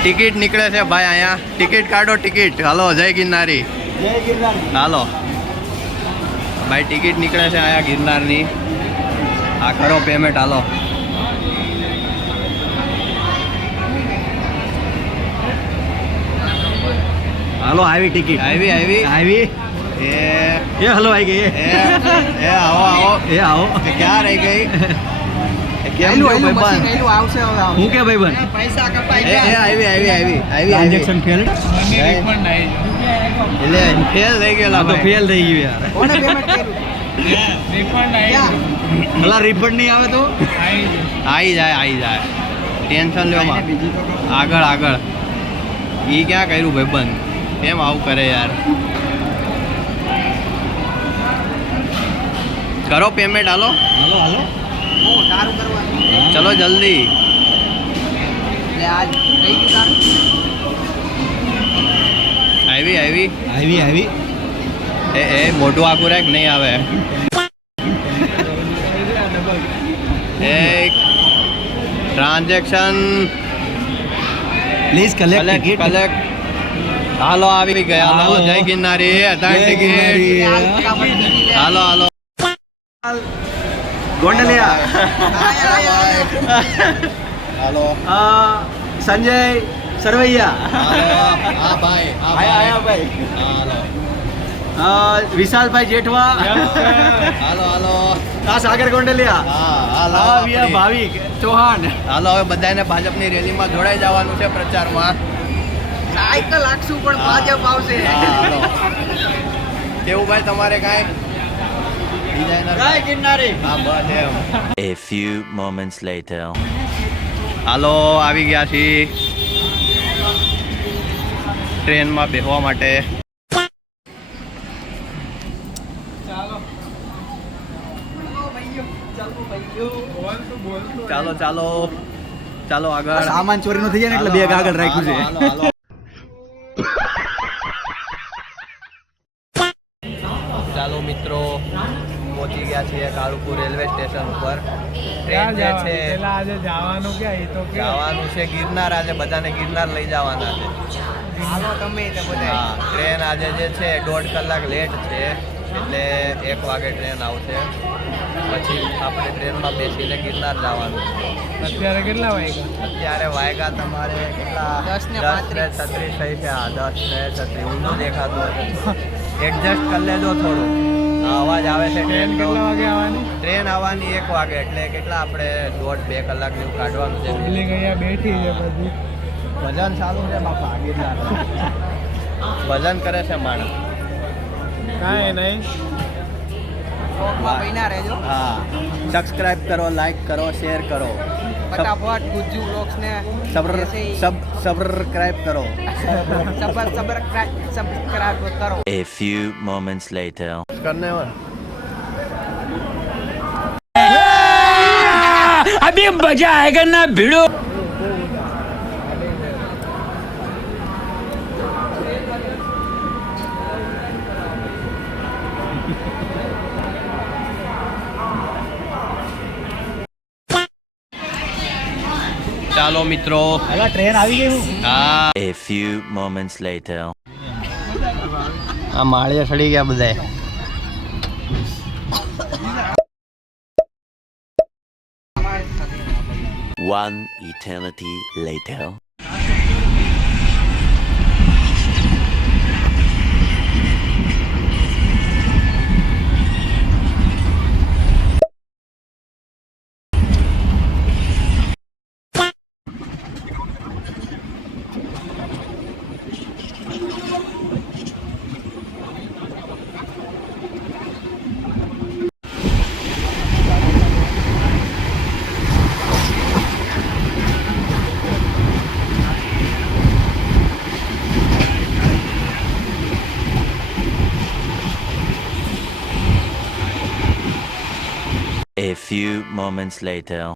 Ticket નીકળે છે ભાઈ અહીંયા. ટિકિટ કાઢો ટિકિટ. હાલો જય ગિરનારી. જય ગિરનાર. હાલો ભાઈ ટિકિટ નીકળે છે અહીંયા ગિરનારની. આ કરો પેમેન્ટ. હાલો હાલો આવી ટિકિટ. આવી આવી આવી એ હલો આવી ગઈ. એ આવો આવો. આવો. એ ક્યાં રહી ગઈ? કેમ એલું થયું ભાઈબંધ? હું કે ભાઈ બન આવી આવી આવી આવી ટ્રાન્ઝેક્શન ફેલ. એટલે ફેલ થઈ ગયેલા તો ભાઈ. ફેલ થઈ ગયું યાર. ભલા રિફંડ નહીં આવે તો આવી જાય. ટેન્શન લ્યો માં. આગળ આગળ. ઈ ક્યાં કર્યું ભાઈબંધ? કેમ આવું કરે યાર? કરો પેમેન્ટ. હાલો હાલો હાલો ચલો જલ્દી. આવી આવી આવી આવી એ મોટું આખું રાખ નહીં આવે. એક ટ્રાન્ઝેક્શન પ્લીઝ કલેક્ટ કલેક્ટ. હાલો આવી ગયા. હાલો જય ગિરનારી. અત્યારે ટિકિટ. હાલો હાલો ગોંડલિયા. હાલો સંજય સરવૈયા. હા ભાઈ. આયા ભાઈ. હાલો વિશાલભાઈ જેઠવા. હાલો હાલો. સાગર ગોંડલિયા. હાલો ભાવિક ચૌહાણ. હાલો હવે બધાને ભાજપની રેલીમાં જોડાઈ જવાનું છે પ્રચારમાં. સાયકલ લાગશું પણ ભાજપ આવશે. હાલો કેવું ભાઈ તમારે કાંઈ ડિઝાઇનર? જય ગિરનારી. હા બસ એમ. A few moments later. હાલો આવી ગયા છીએ ટ્રેનમાં બેસવા માટે. ચાલો ચાલો ચાલો આગળ. સામાન ચોરી નું થઈ જાય ને એટલે બેગ આગળ રાખ્યું છે. હાલો, હાલો. ચાલો મિત્રો પહોંચી ગયા છીએ કાળુપુર રેલવે સ્ટેશન ઉપર. ટ્રેન જે છે આજે જવાનું ક્યાં? એ તો જવાનું છે ગિરનાર. આજે બધાને ગિરનાર લઈ જવાના છે. હા ટ્રેન આજે જે છે 1.5 કલાક લેટ છે એટલે 1 વાગે ટ્રેન આવશે. પછી આપણે ટ્રેનમાં બેસીને ગિરનાર જવાનું છે. અત્યારે કેટલા વાગ્યા? અત્યારે વાયગા તમારે કેટલા? 10:36 થઈ છે. હા 10:36 ઊંધું દેખાતું હતું. એડજસ્ટ કરી લેજો થોડું. આ અવાજ આવે છે ટ્રેન ટ્રેનનો. કેટલા વાગે આવવાની? ટ્રેન આવવાની 1 વાગે એટલે કેટલા આપણે 1.5-2 કલાક જેવું કાઢવાનું છે. બિલ્ડિંગ અહીંયા બેઠી છે પછી. ભજન ચાલુ છે બાપા ગિરનાર. ભજન કરે છે માણસ. કાંઈ નહીં. હા સબસ્ક્રાઇબ કરો, લાઈક કરો, શેર કરો. ફટાફટ ગુજ્જુ બ્લોગ્સ ને સબસ્ક્રાઇબ કરો. સબસ્ક્રાઇબ કરો. A few moments later. કરને હોય अभी मजा आएगा ना भिड़ो. ચાલો મિત્રો. ટ્રેન આવી ગઈ. હા A few moments later. આ માળિયા સડી ગયા બધા. One eternity later. A few moments later.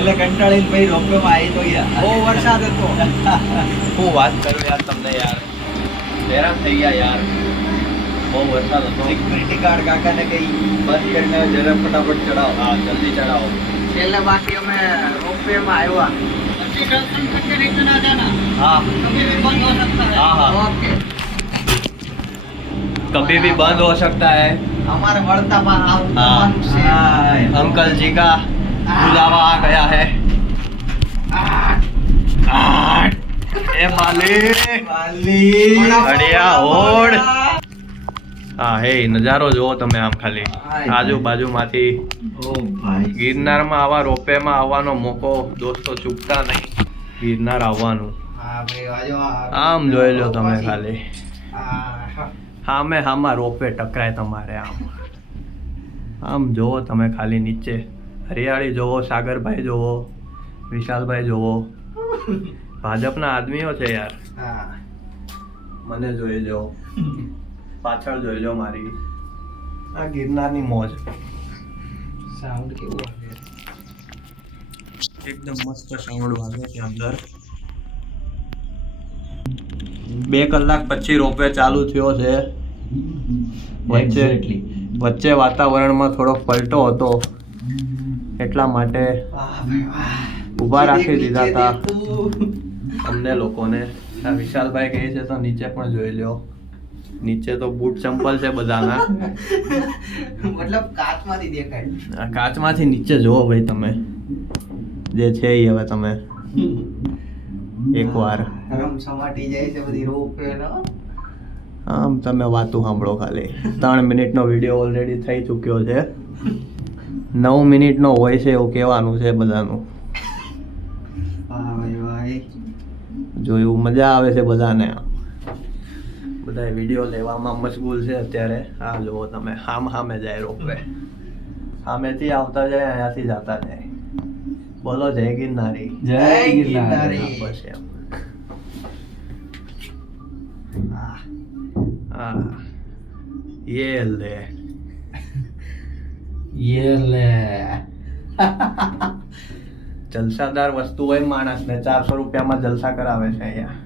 છેલ્લે કંટાળીને પછી રોપવેમાં આવી તો યાર બહુ વરસાદ હતો. હું વાત કરું યાર તમને યાર હેરાન થઈ ગયા યાર બહુ વરસાદ હતો સિક્યુરિટી ગાર્ડ કાકાને કઈ બંધ કરીને જરા ફટાફટ ચડાવો. હા જલ્દી ચડાવો છેલ્લે બાકી અમે રોપવેમાં આવ્યા. हाँ हाँ हाँ ઓકે. कभी भी बंद हो सकता है અમારે વળતામાં हाँ આવવાનું છે. अंकल जी का बुलावा आ गया है ए मालिक बढ़िया ओड હા હે નજારો જોવો તમે આમ ખાલી આજુબાજુમાંથી ઓ ભાઈ ગિરનારમાં આવા રોપેમાં આવવાનો મોકો દોસ્તો ચૂકતા નહીં ગિરનાર આવવાનું હા ભાઈ આજો આમ જોઈ લો તમે ખાલી આ હામે હામાં રોપે ટકરાય તમારે આમ જોવો તમે ખાલી નીચે હરિયાળી જોવો સાગરભાઈ જોવો વિશાલભાઈ જોવો ભાજપના આદમીઓ છે યાર હા મને જોઈ લો પાછળ જોઈ લો મારી આ ગિરનારની મોજ સાઉન્ડ કેવું આવે? એકદમ મસ્ત સાઉન્ડ વાગે છે અંદર 2 કલાક પછી રોપવે ચાલુ થયો છે વચ્ચે વાતાવરણમાં થોડો પલટો હતો એટલા માટે ઊભા રાખી દીધા હતા અમને લોકોને આ વિશાલભાઈ કહે છે તો નીચે પણ જોઈ લો નીચે તો બૂટ ચંપલ છે બધાના મતલબ કાચમાંથી દેખાય. આ કાચમાંથી નીચે જોવો ભાઈ તમે જે છે એ હવે તમે એકવાર રમ સમાટી જાય છે બધી રોપવે નો. આમ તમે વાતું સાંભળો ખાલી 3 મિનિટનો વિડીયો ઓલરેડી થઈ ચૂક્યો છે 9 મિનિટનો હોય છે એવું કહેવાનું છે બધાનું વાહ ભાઈ ભાઈ. જોયું મજા આવે છે બધાને બધા વિડીયો લેવામાં મશગુલ છે અત્યારે આ જુઓ તમે સામે જાય રોપવે સામેથી આવતા જાય અહીંયાથી જતા જાય બોલો જય ગિરનારી જય ગિરનારી. હા, બસ એમ હા. હા ये ले જલસાદાર વસ્તુ હોય માણસને 400 રૂપિયામાં જલસા કરાવે છે અહીંયા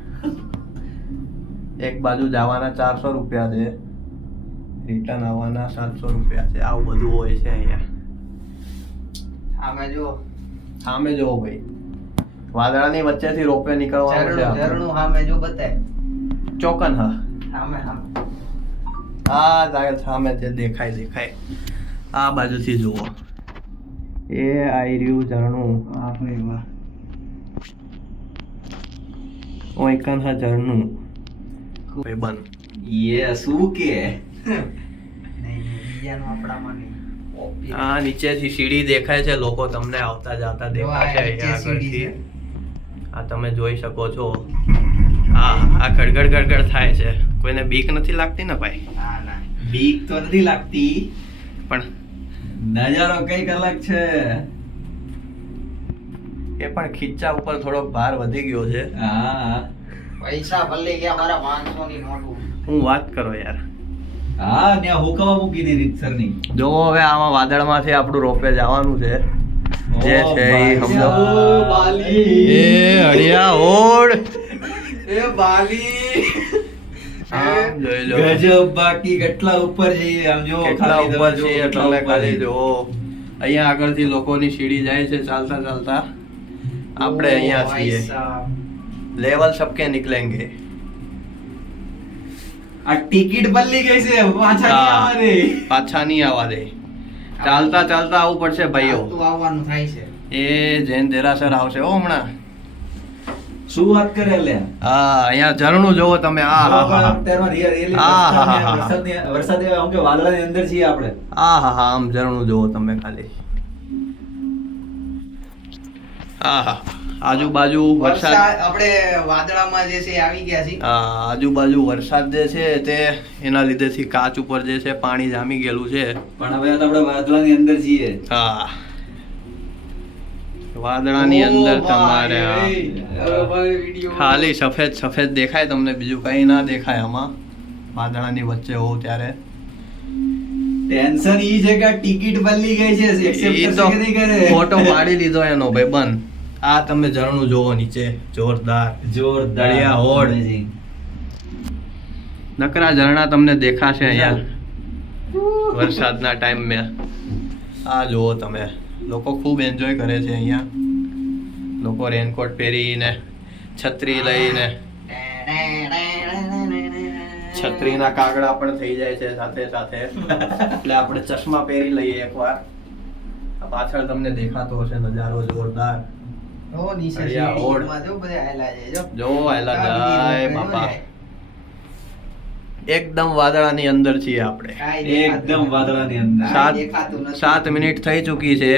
એક બાજુ જવાના 400 રૂપિયા છે રિટર્ન આવવાના 700 રૂપિયા છે આવું બધું હોય છે અહીંયા આમે જો સામે જોવો ભાઈ વાદળાની વચ્ચેથી રોપવે નીકળવાનું છે ઝરણું આપણે. ઝરણું સામે જો બતાય. ચોકન હા સામે સામે. આ જાગે સામે જે દેખાય આ બાજુથી જુઓ એ આઈ રહ્યું ઝરણું વાહ ભાઈ વાહ. ઓયકન હા ઝરણું ભાઈ બંધ યે શું કે નહીં બીજાનું આપણામાં નહીં. ઓપી. આ નીચેથી સીડી દેખાય છે લોકો તમને આવતા જતા દેખાય છે નીચે અહીંયા સીડી આગળથી આ તમે જોઈ શકો છો આ ગડગડ થાય છે કોઈને બીક નથી લાગતી ને ભાઈ ના ના. બીક તો નથી લાગતી પણ નજારો કઈક અલગ છે એ પણ ખીચા ઉપર થોડોક ભાર વધી ગયો છે હા પૈસા ભલે ગયા મારા 500 ની નોટું. હું વાત કરો યાર હા ત્યાં હુકવા મૂકી દીધી રીતસરની જોવો હવે આમાં વાદળમાંથી આપણું રોપે જવાનું છે જે છે એ સમજો એ હળિયા ઓડ એ બાલી આમ જોઈ લો ગજબ બાકી કેટલા ઉપર જઈએ આમ જો કેટલા ખાલી ઉપર તમે છે જો, તમે કેટલા ખાલી ઉપર જુઓ અહીંયા આગળથી લોકોની સીડી જાય છે ચાલતા ચાલતા આપણે અહીંયા ભાઈ છીએ સાહેબ. લેવલ સબકે નિકલેંગે આ ટિકિટ બદલી ગઈ છે પાછા નહીં હા. આવવા દે. પાછા નહીં આવવા દે ચાલતા ચાલતા આવવું પડશે ભાઈઓ આવતું આવવાનું થાય છે. એ જૈન દેરાસર આવશે હો હમણાં શું વાત કરે લે હા અહીંયા ઝરણું જોવો તમે આ હા હા હા હા, હા, હા. વરસાદ આમ કે વાદળાની અંદર છીએ આપણે આ હા હા આમ ઝરણું જોવો તમે ખાલી હા હા આજુબાજુ વરસાદ વરસાદ આપણે વાદળામાં જે છે એ આવી ગયા છે. હા આજુબાજુ વરસાદ જે છે તે એના લીધેથી કાચ ઉપર જે છે પાણી જામી ગયેલું છે પણ હવે તો આપણે વાદળાની અંદર છીએ હા વાદળાની અંદર ઓ તમારે ભાઈ, હવે ભાઈ વિડીયો. ખાલી સફેદ દેખાય તમને બીજું કઈ ના દેખાય આમાં વાદળાની વચ્ચે હોવ ત્યારે ટેન્શન ઈ છે કે ટિકિટ બદલી ગઈ છે એક્સેપ્ટ ઈ કરશે તો કે નહીં કરે ફોટો પાડી લીધો એનો ભાઈ બંધ. આ તમે ઝરણું જોવો નીચે, જોરદાર. જોરદાર દરિયા હોડ. Amazing. નકરા ઝરણા તમને દેખાશે અહીંયા વરસાદના ટાઈમમાં. આ જુઓ તમે, લોકો ખૂબ એન્જોય કરે છે અહીંયા. લોકો રેનકોટ પહેરીને, છત્રી લઈને, છત્રીના કાગડા પણ થઈ જાય છે સાથે સાથે. એટલે આપણે ચશ્મા પહેરી લઈએ એકવાર. આ પાછળ તમને દેખાતો હશે નજારો જોરદાર. ઓ નીચે દરિયા હોડ. શેરીમાં જો બધા આયલા છે જો. જો આયલા જાય બાપા. એકદમ વાદળાની અંદર છીએ આપણે. કાંઈ દેખાતું એકદમ નથી. વાદળાની અંદર સાત દેખાતું નથી. 7 મિનિટ થઈ ચૂકી છે.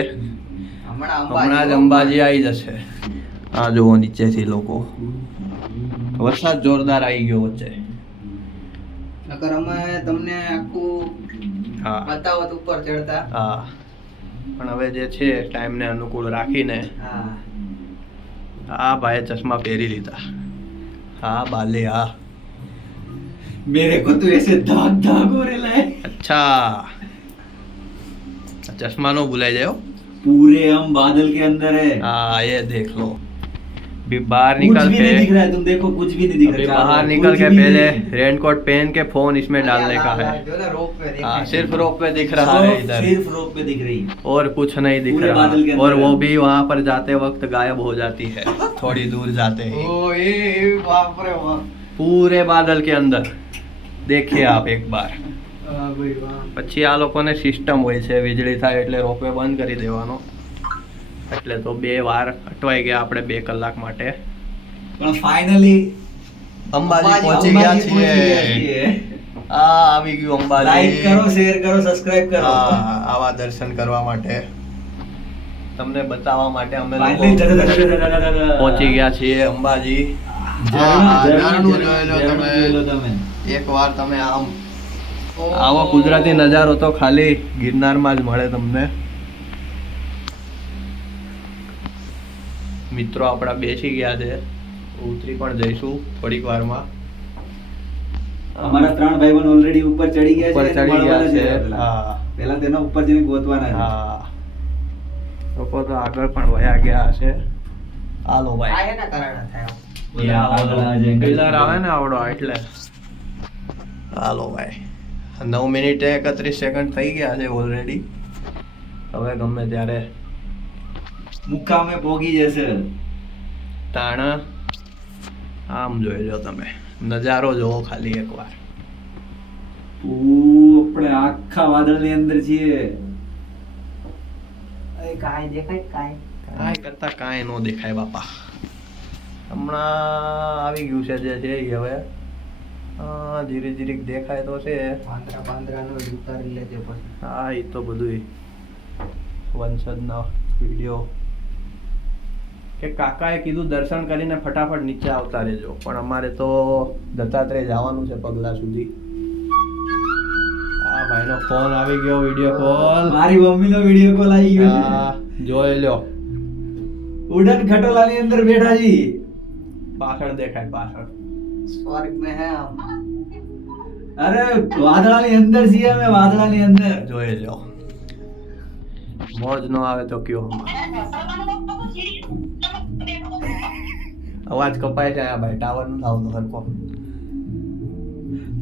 હમણાં હમણાં જ અંબાજી આવી જશે. આ જુઓ નીચેથી લોકો. વરસાદ જોરદાર આવી ગયો વચ્ચે. નકર અમે તમને આખું હા બતાવત ઉપર ચડતા. હા, પણ હવે જે છે ટાઈમને અનુકૂળ રાખીને હા આ ભાઈએ ચશ્મા પહેરી લીધા. હા બાલે હા. मेरे को तो ऐसे दाग दाग हो रहे हैं અચ્છા, ચશ્મા નો ભૂલાઈ જાય હો. पूरे हम बादल के अंदर है हाँ ये देख लो. अभी बाहर कुछ निकल भी नहीं दिख के रहा है तुम देखो कुछ भी नहीं दिख अभी रहा बाहर कुछ निकल के भी पहले नहीं। रेनकोट पहन के फोन इसमें डालने का है. जो ना रोप पे हाँ देखे सिर्फ रोप पे दिख रहा है इधर, सिर्फ रोप पे दिख रही है और कुछ नहीं दिख पूरे रहा. बादल के अंदर और वो है। भी वहाँ पर जाते वक्त गायब हो जाती है थोड़ी दूर जाते ही. ओ ये बाप रे बाप. पूरे बादल के अंदर देखिए आप एक बार. વાહ ભાઈ વાહ. પછી આ લોકોને સિસ્ટમ હોય છે, વીજળી થાય એટલે રોપવે બંધ કરી દેવાનો. એટલે તો 2 વાર અટવાઈ ગયા આપણે 2 કલાક માટે. પણ ફાઇનલી અંબાજી પહોંચી ગયા છીએ. આ આવી ગયું અંબાજી. લાઈક કરો શેર કરો સબસ્ક્રાઇબ કરો હા, આવા દર્શન કરવા માટે, તમને બતાવવા માટે અમે લોકો ફાઇનલી પહોંચી ગયા છીએ અંબાજી. ઝરણું જોઈ લો તમે. એકવાર તમે આમ આવો કુદરતી નજારો તો ખાલી ગિરનારમાં જ મળે તમને. મિત્રો આપણા બેસી ગયા છે, ઉતરી પણ જઈશું થોડીક વારમાં. અમારા 3 ભાઈબંધ ઓલરેડી ઉપર ચડી ગયા ઉપર છે ચડી ગયા છે. પેલા હા પહેલા તેના ઉપર જઈને ગોતવાના છે હા, લોકો તો આગળ પણ વયા ગયા છે. હાલો આ ભાઈ, એના કારણે થાય. પિલર આવે ને આવડો એટલે. હાલો ભાઈ, 9 મિનિટે 31 સેકન્ડ થઈ ગયા છે ઓલરેડી. હવે ગમે ત્યારે મુકામે પોગી જશે તાણા. આમ જોઈ લો તમે, નજારો જોવો ખાલી એકવાર. આપણે આખા વાદળની અંદર છીએ એ કાંઈ દેખાય કાંઈ. કાંઈ કરતા કાંઈ ન દેખાય બાપા. હમણાં આવી ગયું છે જે છે ઈ હવે ધીરે ધીરે દેખાય તો છે. પાંદરાનો ઉતારી લેજે પછી. હા એ તો બધું વંશજના વિડીયો કે કાકાએ કીધું દર્શન કરીને ફટાફટ નીચે આવતા રહેજો, પણ અમારે તો દત્તાત્રેય જવાનું છે પગલા સુધી. આ ભાઈનો ફોન આવી ગયો, વિડીયો કોલ. મારી મમ્મીનો વિડિયો કોલ આવી ગયો હા જોઈ લ્યો, છે ઉડન ખટોલાની અંદર બેઠા છી પાછળ દેખાય પાછળ. સ્વર્ગ में है हम. અરે વાદળાની અંદર છીએ અમે વાદળાની અંદર જોઈ લો, મોજ નો આવે તો કયો. અવાજ કપાય છે આ ભાઈ, ટાવર નું આવતો સરખો.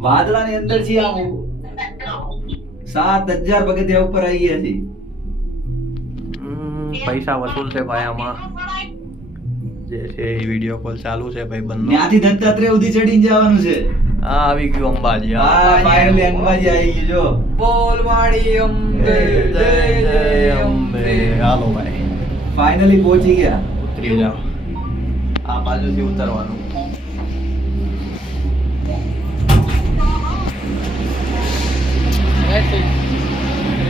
વાદળાની અંદર છીએ આમ 7000 પગથિયા ઉપર આવી ગયા છીએ પૈસા વસૂલ છે ભાઈ આમાં. જે છે એ વિડીયો કોલ ચાલુ છે ભાઈ બંને. ત્યાંથી દત્તાત્રેય સુધી ચડીને જવાનું છે આ આવી ગયું અંબાજી. હા ફાઇનલી અંબાજી આવી ગયું જો બોલવાડી અંબે જય જય અંબે. હાલો ભાઈ, ફાઇનલી પહોંચી ગયા ઉતરી જાઓ. આ બાજુથી ઉતરવાનું.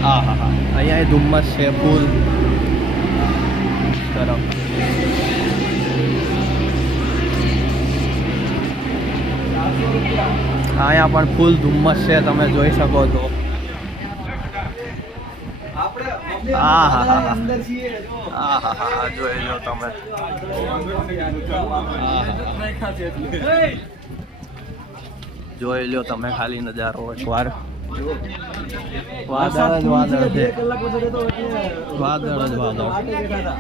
હા હા હા, અહીંયા ધુમ્મસ છે ફૂલ તરફ. અહીંયા પણ ફૂલ ધુમ્મસ છે, તમે જોઈ શકો છો. આપણે હા, હા, હા. અંદર છીએ જો હા હા હા, જોઈ લો તમે. જોઈ લો તમે ખાલી નજારો એકવાર. વાદળ જ વાદળ છે. 2 કલાક પછી તો વાદળ જ વાદળ. વાટે બેઠા હતા.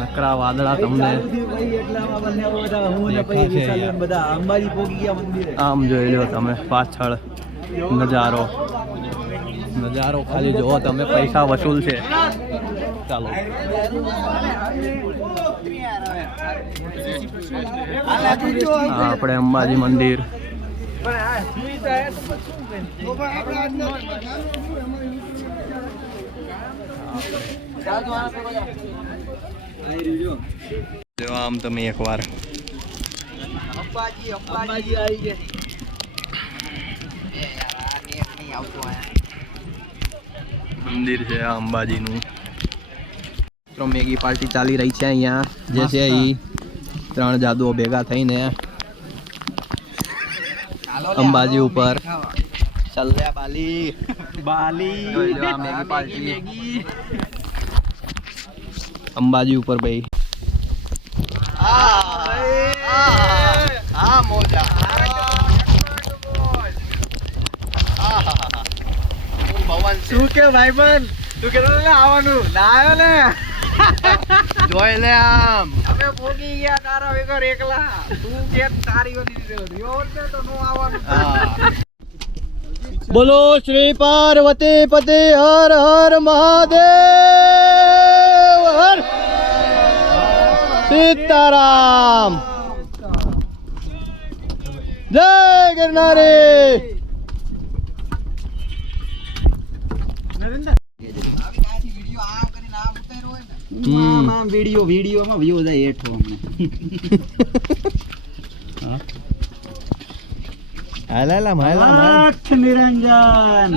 નકરા વાદળા તમને ચાલુ થયું ભાઈ એટલે આમાં બંને બધા હું ને પછી દેખાશે વિશાલ અહીંયા. ને બધા અંબાજી પહોંચી ગયા મંદિરે. આમ જોઈ લો તમે પાછળ નજારો ખાલી જુઓ તમે, પૈસા વસૂલ છે. ચાલો હા, આપણે અંબાજી મંદિર. જો આમ તમે એકવાર અંબાજી અંબાજી આવી ગયા. નહીં આવતું આયા. મંદિર છે આ અંબાજીનું. મિત્રો મેગી પાર્ટી ચાલી રહી છે અહીંયા, જે છે એ 3 જાદુઓ ભેગા થઈને અંબાજી ઉપર ચાલ રહ્યા. બાલી જોઈ લો આ મેગી પાર્ટી અંબાજી ઉપર ભાઈ. આ મોજા શું કે ભાઈબંધ તું કેતો ને આવવાનું ના આવ્યો ને જોઈ લે આમ. અમે પોગી ગયા તારા વગર એકલા તું કે તારી વધી દીધો યો ને તો નો આવવાનું બોલો શ્રી પાર્વતી પતિ હર હર મહાદેવ હર સીતારામ. જય ગિરનારી. આમાં વિડીયોમાં વ્યૂ જાય હેઠો અમને. આઠ નિરંજન.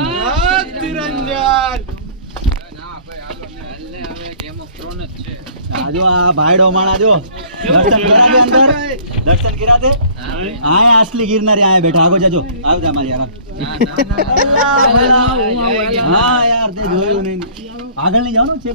આજો આ ભાઈડો માણા જો દર્શન કર્યા દે અંદર. દર્શન કર્યા દે. આયા અસલી ગિરનારી આયા બેઠા. આગો જજો. આવ જા મારી આગળ. હા યાર તે જોયું નહીં. આગળ નહીં જવાનું છે.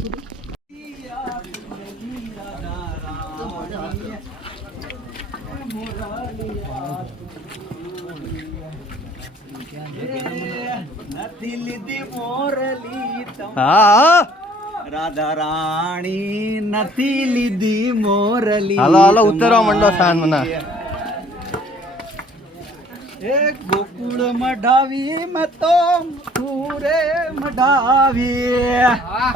નથી લીધી મોરલી હા રાધા રાણી નથી લીધી મોરલી. હાલો હાલો ઉતરવા માંડો સાન મના. એક ગોકુળ મઢાવી મેં તો પૂરે મઢાવી.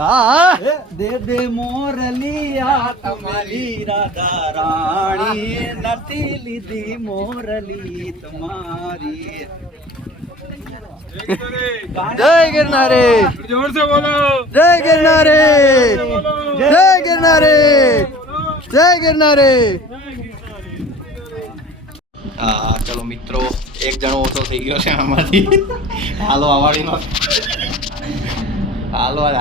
હા દે દે મોરલી આ તમારી રાધા રાણી નથી લીધી મોરલી તમારી. જય ગિરનારી. જોર સે બોલો જય ગિરનારી. જય ગિરનારી. જય ગિરનારી. હા ચલો મિત્રો, એક જણો ઓછો થઈ ગયો છે આમાંથી. હાલો આવાડીનો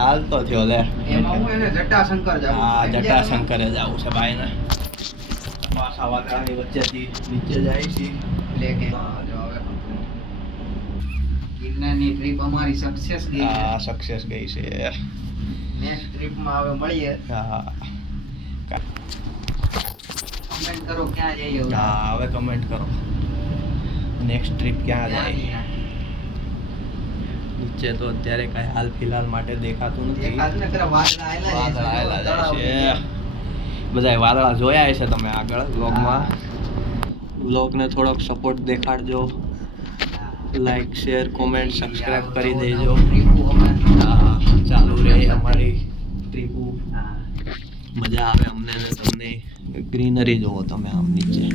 હાલતો થયો લે. એમાં હું એને જટાશંકર જાઉં. હા જટાશંકરે જવું છે ભાઈને. પાછા વાદળાની વચ્ચેથી નીચે જાય છે. લે કે જો હવે ગિરનારની ટ્રીપ અમારી સક્સેસ ગઈ હા સક્સેસ ગઈ છે. નેક્સ્ટ ટ્રીપમાં હવે મળીએ. હા કમેન્ટ કરો ક્યાં જઈએ હવે. હા હવે કમેન્ટ કરો નેક્સ્ટ ટ્રીપ ક્યાં જાય. નીચે તો અત્યારે કઈ હાલ ફિલહાલ માટે દેખાતું નથી. એકાદ ને પેલા વાદળા આયેલા વાદળા છે. આયેલા જાય તળાવ છે. છે. બધાય વાદળા જોયા હશે તમે આગળ વ્લોગમાં. વ્લોગને થોડોક સપોર્ટ દેખાડજો. લાઈક શેર કોમેન્ટ સબસ્ક્રાઇબ કરી દેજો. ટ્રીપો અમે હા ચાલુ રહે અમારી ટ્રીપો. હા. મજા આવે અમને ને તમને. ગ્રીનરી જોવો તમે આમ નીચે.